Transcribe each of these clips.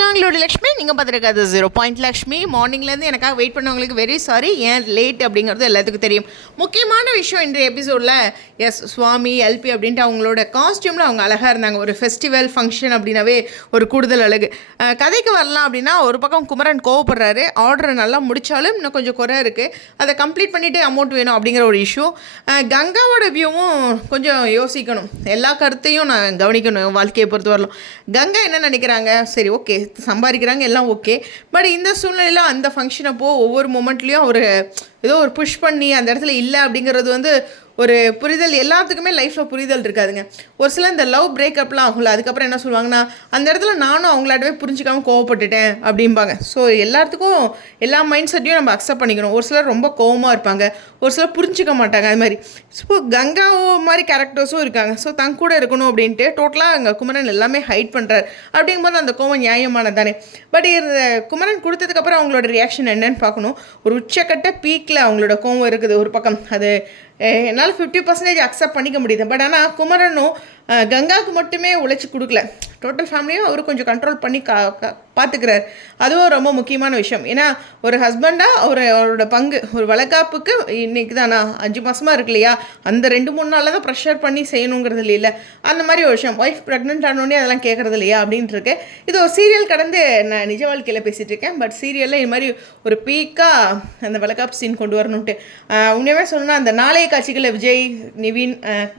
நாங்களோட லக்ஷ்மி நீங்கள் பார்த்துருக்காது. Zero point Lakshmi மார்னிங்லேருந்து எனக்காக வெயிட் பண்ணவங்களுக்கு வெரி சாரி ஏன் லேட் அப்படிங்கிறது எல்லாத்துக்கும் தெரியும். முக்கியமான விஷயம் இன்றைய எபிசோடில் எஸ் சுவாமி எல்பி அப்படின்ட்டு அவங்களோட காஸ்டியூமில் அவங்க அழகாக இருந்தாங்க. ஒரு ஃபெஸ்டிவல் ஃபங்க்ஷன் அப்படின்னாவே ஒரு கூடுதல் அழகு. கதைக்கு வரலாம் அப்படின்னா ஒரு பக்கம் குமரன் கோவப்படுறாரு. ஆர்டரை நல்லா முடித்தாலும் இன்னும் கொஞ்சம் குறை இருக்குது அதை கம்ப்ளீட் பண்ணிவிட்டு அமௌண்ட் வேணும் அப்படிங்கிற ஒரு இஷ்யூ கங்காவோட வியூவும் கொஞ்சம் யோசிக்கணும். எல்லா கருத்தையும் நான் கவனிக்கணும் வாழ்க்கையை பொறுத்து வரலாம் கங்கா என்ன நினைக்கிறாங்க? சரி ஓகே சம்பாதிக்கிறாங்க எல்லாம் ஓகே பட் இந்த சூழ்நிலையில் அந்த ஃபங்க்ஷன் அப்போ ஒவ்வொரு மூமெண்ட்லேயும் ஒரு ஏதோ ஒரு புஷ் பண்ணி அந்த இடத்துல இல்லை அப்படிங்கிறது வந்து ஒரு புரிதல் எல்லாத்துக்குமே லைஃப்பில் புரிதல் இருக்காதுங்க. ஒரு சில இந்த லவ் பிரேக்கப்லாம் ஆகும்ல அதுக்கப்புறம் என்ன சொல்லுவாங்கன்னா அந்த இடத்துல நானும் அவங்களாட்டவே புரிஞ்சுக்காம கோவப்பட்டுட்டேன் அப்படிம்பாங்க. ஸோ எல்லாத்துக்கும் எல்லா மைண்ட் செட்டையும் நம்ம அக்செப்ட் பண்ணிக்கணும். ஒரு சிலர் ரொம்ப கோவமாக இருப்பாங்க ஒரு சிலர் புரிஞ்சிக்க மாட்டாங்க அது மாதிரி. ஸோ கங்காவோ மாதிரி கேரக்டர்ஸும் இருக்காங்க. ஸோ தங்க கூட இருக்கணும் அப்படின்ட்டு டோட்டலாக அங்கே குமரன் எல்லாமே ஹைட் பண்ணுறாரு அப்படிங்கும்போது அந்த கோவம் நியாயமானது தானே. பட் இந்த குமரன் கொடுத்ததுக்கப்புறம் அவங்களோட ரியாக்ஷன் என்னன்னு பார்க்கணும். ஒரு உச்சக்கட்ட பீக்கில் அவங்களோட கோவம் இருக்குது ஒரு பக்கம். அது என்னால் ஃபிஃப்டி பர்சன்டேஜ் அக்செப்ட் பண்ணிக்க முடியுது. பட் ஆனால் குமரனும் கங்காவுக்கு மட்டுமே உழைச்சி கொடுக்கல. டோட்டல் ஃபேமிலியும் அவர் கொஞ்சம் கண்ட்ரோல் பண்ணி கா பார்த்துக்கிறார் அதுவும் ரொம்ப முக்கியமான விஷயம். ஏன்னா ஒரு ஹஸ்பண்டாக அவர் அவரோட பங்கு ஒரு வளைகாப்புக்கு இன்றைக்கி தானா அஞ்சு மாதமாக இருக்கு இல்லையா? அந்த ரெண்டு மூணு நாளில் தான் ப்ரெஷர் பண்ணி செய்யணுங்கிறது இல்லை அந்த மாதிரி ஒரு விஷயம். ஒய்ஃப் ப்ரெக்னென்ட் ஆனோடனே அதெல்லாம் கேட்குறது இல்லையா? அப்படின்ட்டு இது ஒரு சீரியல் கடந்து நான் நிஜ வாழ்க்கையில் பேசிகிட்டு இருக்கேன். பட் சீரியலில் இது மாதிரி ஒரு பீக்காக அந்த வளகாப்பு சீன் கொண்டு வரணுன்ட்டு உண்மையாக சொன்னால் அந்த நாளைய காட்சிகளில் விஜய் நிவின்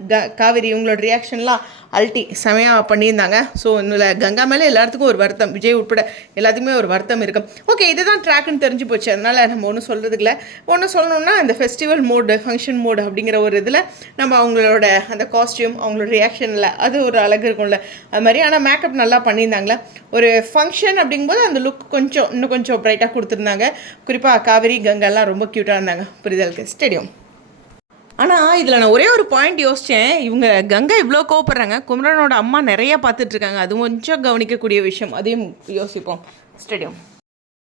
க- காவேரி இவங்களோட ரியாக்ஷன்லாம் அல்டி செமையாக பண்ணியிருந்தாங்க. ஸோ இதில் கங்கா மேலே எல்லாத்துக்கும் ஒரு வருத்தம். விஜய் உட்பட எல்லாத்துக்குமே ஒரு வருத்தம் இருக்கும் ஓகே இதுதான் ட்ராக்னு தெரிஞ்சு போச்சு. அதனால் நம்ம ஒன்றும் சொல்கிறதுக்கு இல்லை. ஒன்று சொல்லணும்னா அந்த ஃபெஸ்டிவல் மோடு ஃபங்க்ஷன் மோடு அப்படிங்கிற ஒரு இதில் நம்ம அவங்களோட அந்த காஸ்டியூம் அவங்களோட ரியாக்ஷனில் அது ஒரு அழகு இருக்கும்ல. அது மாதிரி. ஆனால் மேக்கப் நல்லா பண்ணியிருந்தாங்களே? ஒரு ஃபங்க்ஷன் அப்படிங்கும்போது அந்த லுக் கொஞ்சம் இன்னும் கொஞ்சம் ப்ரைட்டாக கொடுத்துருந்தாங்க. குறிப்பாக காவேரி கங்காலாம் ரொம்ப க்யூட்டாக இருந்தாங்க. புரிதலுக்கு ஸ்டேடியம் ஆனால் இதில் நான் ஒரே ஒரு பாயிண்ட் யோசித்தேன் இவங்க கங்கை இவ்வளோ கோவப்படுறாங்க. குமரனோட அம்மா நிறைய பார்த்துட்ருக்காங்க அது கொஞ்சம் கவனிக்கக்கூடிய விஷயம். அதையும் யோசிப்போம். ஸ்டேடியம்